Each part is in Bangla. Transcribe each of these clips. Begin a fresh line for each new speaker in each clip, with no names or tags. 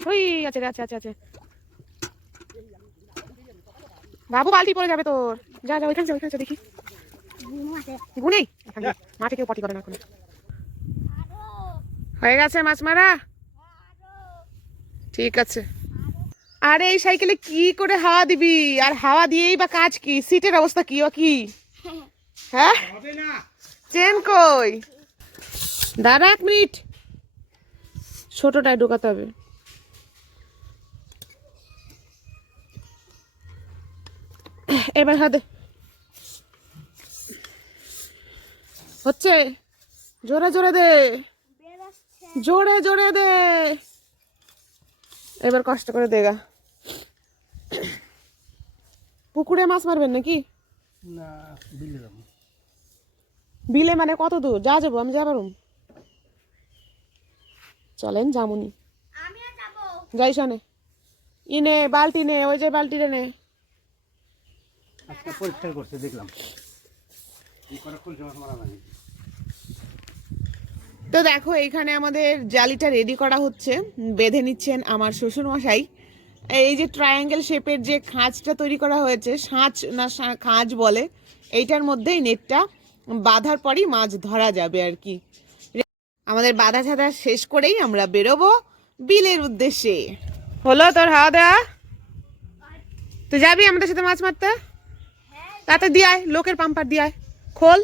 ওই আছে আছে আছে আছে। বাবু বালতি পড়ে যাবে তোর। যা যা ওইখানে ওইখানে দেখি। গুনেই মাঠে কেউ পটি করে না এখন। হয়ে গেছে মাছ মারা ঠিক আছে। আরে এই সাইকেলে কি করে হাওয়া দিবি? আর হাওয়া দিয়েই বা কাজ কি? সিটের অবস্থা কি ও কি? হ্যাঁ? চেন কই? দাঁড়া এক মিনিট। ছোটটায় ঢোকাতে হবে। এবার হাতে। হচ্ছে? জোরে জোরে দে। জোরে জোরে দে। এবার কষ্ট করে দেগা পুকুরে মাছ মারবেন নাকি?
না বিলে
বিলে মানে কত দূর? যা যাব আমি যা পারুম চলেন জামুনি যাই শোনে। ইনে বালতি নে ওই যে বালতিটা নে।
আজকে পরিষ্কার করছে দেখলাম।
তো দেখো এইখানে আমাদের জালিটা রেডি করা হচ্ছে। বেঁধে নিচ্ছেন আমার শ্বশুর মশাই এই যে ট্রায়াঙ্গেল শেপের যে খাঁজটা তৈরি করা হয়েছে সাঁচ না খাঁজ বলে এইটার মধ্যেই নেটটা বাঁধার পরই মাছ ধরা যাবে আর কি। আমাদের বাধা ছাধা শেষ করেই আমরা বেরোবো বিলের উদ্দেশ্যে। হলো তোর হাওয়া দেওয়া তুই যাবি আমাদের সাথে মাছ মারতে? তাতে দিয়ে লোকের পাম্পার দিয়ে খোল।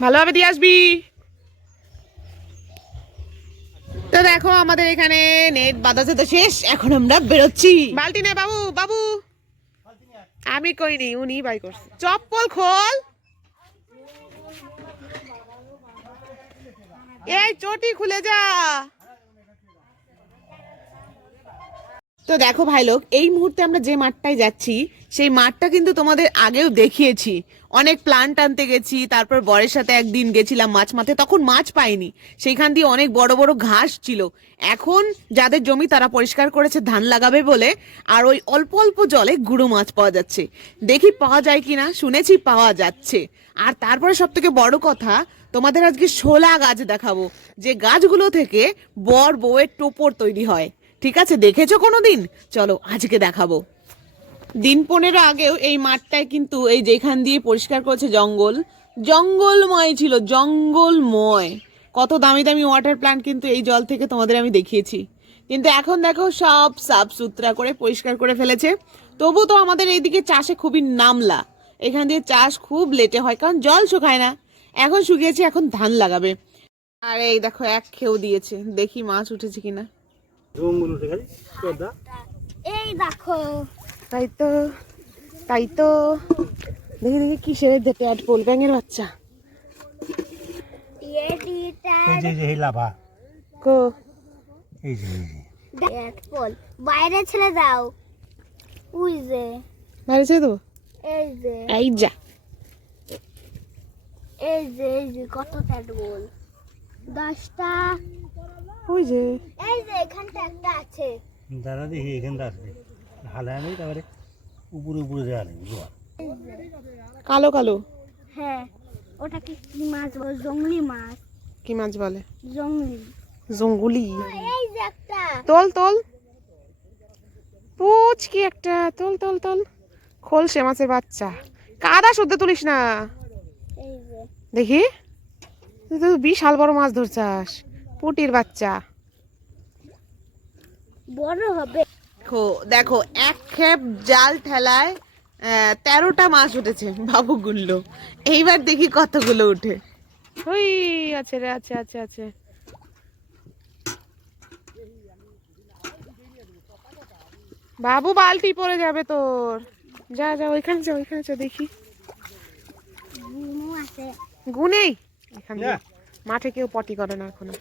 ভালোভাবে দিয়ে আসবি। তো দেখো আমাদের এখানে নেট বাঁধা তো শেষ, এখন আমরা বেরোচ্ছি। বালতি নে বাবু বাবু। আমি কইনি, উনি বাই করছে। চপ্পল খোল। এই চটি খুলে যা। তো দেখো ভাই লোক, এই মুহূর্তে আমরা যে মাঠটায় যাচ্ছি, সেই মাঠটা কিন্তু তোমাদের আগেও দেখিয়েছি। অনেক প্লান্ট আনতে গেছি, তারপর বরের সাথে একদিন গেছিলাম মাছ মারতে, তখন মাছ পাইনি। সেইখান দিয়ে অনেক বড় বড় ঘাস ছিল। এখন যাদের জমি তারা পরিষ্কার করেছে, ধান লাগাবে বলে, আর ওই অল্প অল্প জলে গুঁড়ো মাছ পাওয়া যাচ্ছে। দেখি পাওয়া যায় কিনা? শুনেছি পাওয়া যাচ্ছে। আর তারপরে সব থেকে বড় কথা তোমাদের আজকে শোলা গাছ দেখাবো। যে গাছগুলো থেকে বর বউয়ের টোপর তৈরি হয়। ঠিক আছে, দেখেছ কোনো দিন চলো, আজকে দেখাবো। দিন পনেরো আগেও এই মাঠটায় কিন্তু এই যেখান দিয়ে পরিষ্কার করেছে জঙ্গল, জঙ্গলময় ছিল, জঙ্গলময়। কত দামি দামি ওয়াটার প্ল্যান্ট কিন্তু এই জল থেকে তোমাদের আমি দেখিয়েছি। কিন্তু এখন দেখো সব সাফ সুতরা করে পরিষ্কার করে ফেলেছে। তবু তো আমাদের এইদিকে চাষে খুবই নামলা। এখান দিয়ে চাষ খুব লেটে হয়, কারণ জল শুকায় না। এখন শুকিয়েছে এখন ধান লাগাবে। আর এই দেখো এক খেয়েও দিয়েছে। দেখি মাছ উঠেছে কিনা।
এই দেখো।
তাই তো তাই তো। দেখি দেখি কিসের প্যাট পোল ব্যাঙের বাচ্চা। কো।
এই যে
বাইরে ছেড়ে দাও। উই যে।
বাইরে ছেড়ে দেবো?
এই যে।
এই যা।
এই যে এই যে কত হেডফোন দশটা।
ওই যে।
এই যে এখানটা একটা আছে।
দাদা দেখি এখানটা আসবে হালে নেই তারপরে উপরে উপরে দেওয়া নেই
কালো কালো।
হ্যাঁ ওটা কি মাছ বলে? জংলি মাছ।
কি মাছ বলে?
জংলি।
জঙ্গুলি।
এই যে একটা।
তোল তোল। পুচ কি একটা। তোল তোল তোল। খোল সে মাছের বাচ্চা। কাদা শুদ্ধ তুলিস না। দেখি? তুই তো বিশাল বড় মাছ ধরছাস। পুটির বাচ্চা।
বড় হবে।
দেখো দেখো এক খেপ জাল ঠেলায় তেরোটা মাছ উঠেছে বাবু গুল্লো এইবার দেখি কতগুলো উঠে। ওই আছে রে আছে আছে আছে। বাবু বালতি পড়ে যাবে তোর। যা যা ওইখানে যা ওইখানে যা দেখি। গুনেই। এখানে মাঠে কেউ পটি করে না এখনও।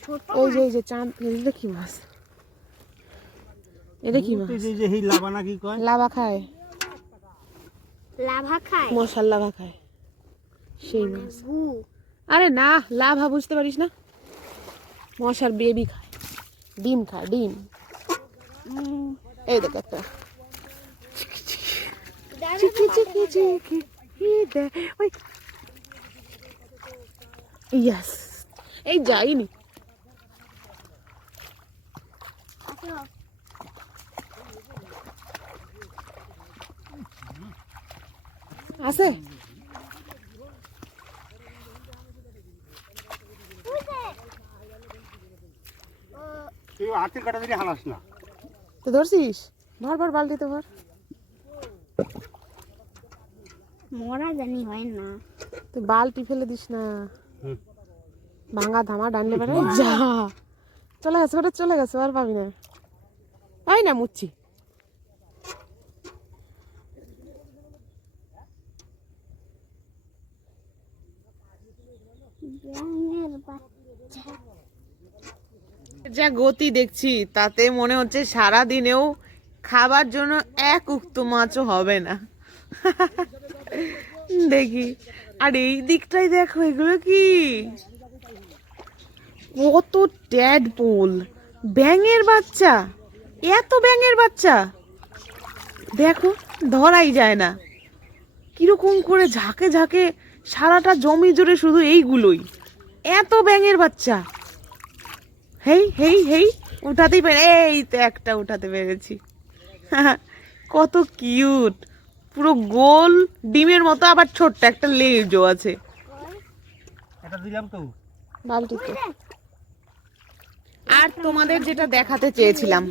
ছোট
ওই যে যে চাঁদ এটা কি মাছ? এটা কি মাছ?
যে এই লাভা না কি কয়?
লাভা খায়।
লাভা খায়?
মশার লাভা খায়। সেই মাছ। আরে না লাভা বুঝতে পারিস না? মশার বেবি খায়। ডিম খায় ডিম। এই দেখো একটা।
দাঁড়া,
চিকি চিকি চিকি ইয়েস এই যাইনি। আছে?
বুঝলে? ও,
তুই হাতের কাটা দিলে হালাস না।
তো ধরছিস? ভর ভর বালতিতে ভর
মরা জানি হয় না।
তুই বালতি ফেলে দিস না। ভাঙা ধামা ডানলে বেড়ে যা। চলে গেছে ওটা চলে গেছে আর পাবি না। পাই না মুচ্ছি।
বাচ্চা।
যা গতি দেখছি, তাতে মনে হচ্ছে সারা দিনেও খাবার জন্য এক উক্ত মাছও হবে না। দেখি, আর এই দিকটাই দেখো, এগুলো কি? কত ট্যাড পোল ব্যাঙের বাচ্চা, এত ব্যাঙের বাচ্চা। দেখো, ধরাই যায় না। কীরকম করে ঝাঁকে ঝাঁকে সারাটা জমি জুড়ে শুধু এইগুলোই। এত ব্যাঙের বাচ্চা। হেই হেই হেই উঠাতেই পেরে এই তো একটা উঠাতে পেরেছি। কত কিউট। পুরো গোল ডিমের মতো আবার ছোট্ট একটা লেজও আছে। আর তোমাদের যেটা দেখাতে চেয়েছিলাম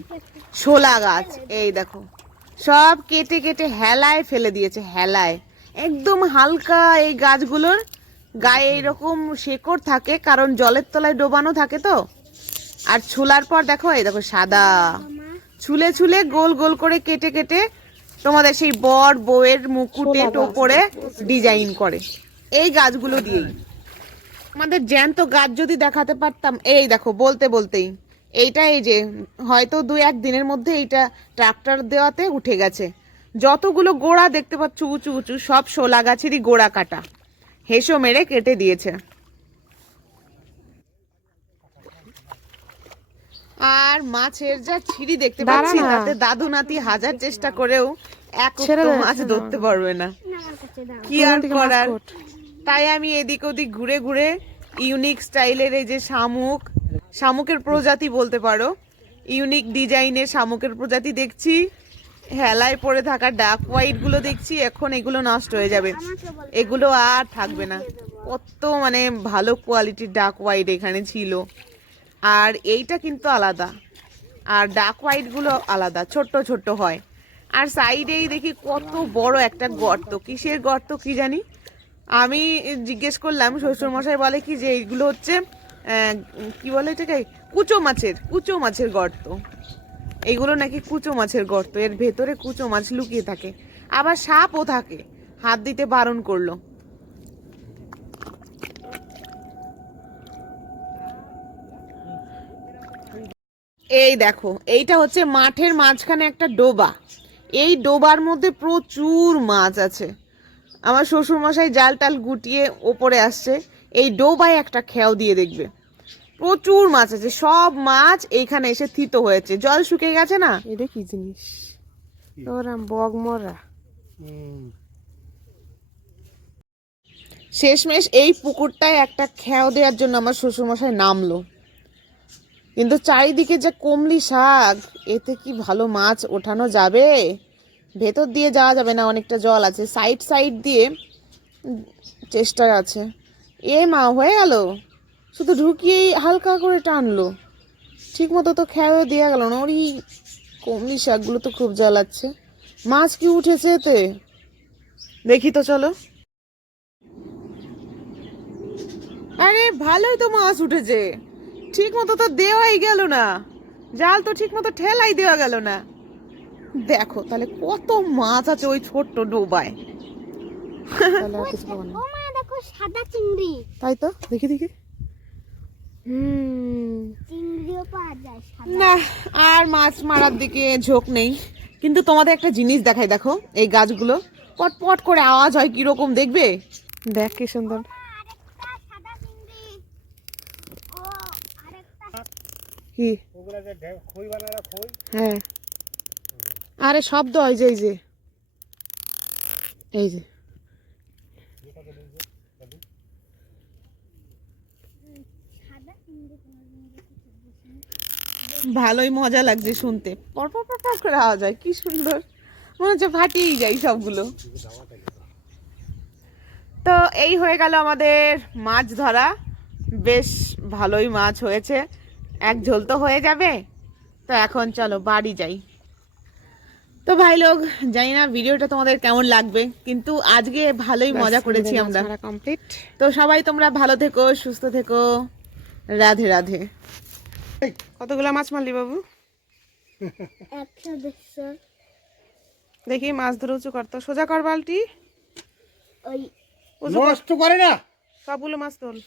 শোলা গাছ এই দেখো। সব কেটে কেটে হেলায় ফেলে দিয়েছে হেলায়। একদম হালকা এই গাছগুলোর গায়ে এরকম শেকড় থাকে কারণ জলের তলায় ডোবানো থাকে তো। আর ছুলার পর দেখো এই দেখো সাদা। ছুলে ছুলে গোল গোল করে কেটে কেটে তোমাদের সেই বর বউয়ের মুকুটে টোপরে ডিজাইন করে। এই গাছগুলো দিয়েই। আমাদের জ্যান্ত গাছ যদি দেখাতে পারতাম এই দেখো বলতে বলতেই। এইটা এই যে হয়তো দু এক দিনের মধ্যে এইটা ট্রাক্টর দেওয়াতে উঠে গেছে। যতগুলো গোড়া দেখতে পাচ্ছ উঁচু উঁচু সব শোলা গাছেরই গোড়া কাটা। হেসো মেরে কেটে দিয়েছে। আর মাছের যা ছিড়ি দেখতে পাচ্ছি তাতে দাদু নাতি হাজার চেষ্টা করেও এক মাছ ধরতে পারবে না। কি আর করার? তাই আমি এদিক ওদিক ঘুরে ঘুরে ইউনিক স্টাইলের এই যে শামুক শামুকের প্রজাতি বলতে পারো ইউনিক ডিজাইনের শামুকের প্রজাতি দেখছি হেলায় পড়ে থাকা ডাক হোয়াইটগুলো দেখছি এখন এগুলো নষ্ট হয়ে যাবে। এগুলো আর থাকবে না। কত মানে ভালো কোয়ালিটির ডাক হোয়াইট এখানে ছিল। আর এইটা কিন্তু আলাদা। আর ডাক হোয়াইটগুলো আলাদা, ছোট্ট ছোট্ট হয়। আর সাইডেই দেখি কত বড় একটা গর্ত। কিসের গর্ত কি জানি? আমি জিজ্ঞেস করলাম, শ্বশুরমশাই বলে কি যে এইগুলো হচ্ছে কি বলে এটাকে? কুচো মাছের কুচো মাছের গর্ত। এইগুলো নাকি কুচো মাছের গর্ত। এর ভেতরে কুচো মাছ লুকিয়ে থাকে। আবার সাপও থাকে। হাত দিতে বারণ করল। এই দেখো এইটা হচ্ছে মাঠের মাঝখানে একটা ডোবা। এই ডোবার মধ্যে প্রচুর মাছ আছে। আমার শ্বশুরমশাই জাল টাল গুটিয়ে ওপরে আসছে এই ডোবায় একটা খেয়াও দিয়ে দেখবে। প্রচুর মাছ আছে সব মাছ এইখানে এসে থিত হয়েছে। জল শুকিয়ে গেছে না? এটা কি জিনিস? ওরা বগমরা শেষমেশ এই পুকুরটায় একটা খেয়াও দেওয়ার জন্য আমার শ্বশুরমশাই নামলো। কিন্তু চারিদিকে যে কমলি শাক, এতে কি ভালো মাছ ওঠানো যাবে? ভেতর দিয়ে যাওয়া যাবে না, অনেকটা জল আছে। সাইড সাইড দিয়ে চেষ্টা আছে। এ মা, হয়ে গেল? শুধু ঢুকিয়েই হালকা করে টানলো। ঠিক মতো তো খেয়ে দেওয়া গেল না, ওরই কমলি শাকগুলো তো খুব জ্বালাচ্ছে। মাছ কি উঠেছে এতে? দেখি তো, চলো। আরে, ভালোই তো মাছ উঠেছে। ঠিক মতো তো দেওয়াই গেল না। জাল তো ঠিক মতো ঠেলাই দেওয়া গেল না। দেখো তাহলে কত মাছ আছে ওই ছোট্ট ডোবায়।
দেখো সাদা চিংড়ি।
তাই তো দেখি দেখি। হুম
চিংড়িও পাওয়া যায় সাদা।
না আর মাছ মারার দিকে ঝোঁক নেই। কিন্তু তোমাদের একটা জিনিস দেখাই দেখো এই গাছগুলো। পট পট করে আওয়াজ হয় কীরকম দেখবে? দেখ কি সুন্দর
আরেকটা সাদা চিংড়ি ও আরেকটা
কি? হ্যাঁ। আরে শব্দ হয় যে এই যে। এই যে। ভালোই মজা লাগছে শুনতে। পর পর করে আওয়াজ হয় কি সুন্দর। মনে হচ্ছে ফাটিয়েই যায় সবগুলো। তো এই হয়ে গেল আমাদের মাছ ধরা। বেশ ভালোই মাছ হয়েছে। এক ঝোল তো হয়ে যাবে। তো এখন চলো বাড়ি যাই। তো ভাই লোক জানি না ভিডিওটা তোমাদের কেমন লাগবে কিন্তু আজকে ভালোই মজা করেছি আমরা।
কমপ্লিট
তো সবাই তোমরা ভালো থেকো সুস্থ থেকো। রাধে রাধে।
কতগুলো মাছ মারলি বাবু? দেখি মাছ ধরে উঁচু করতো সোজা কর বালটি
ওই
নষ্ট করে না।
সবগুলো মাছ তোল।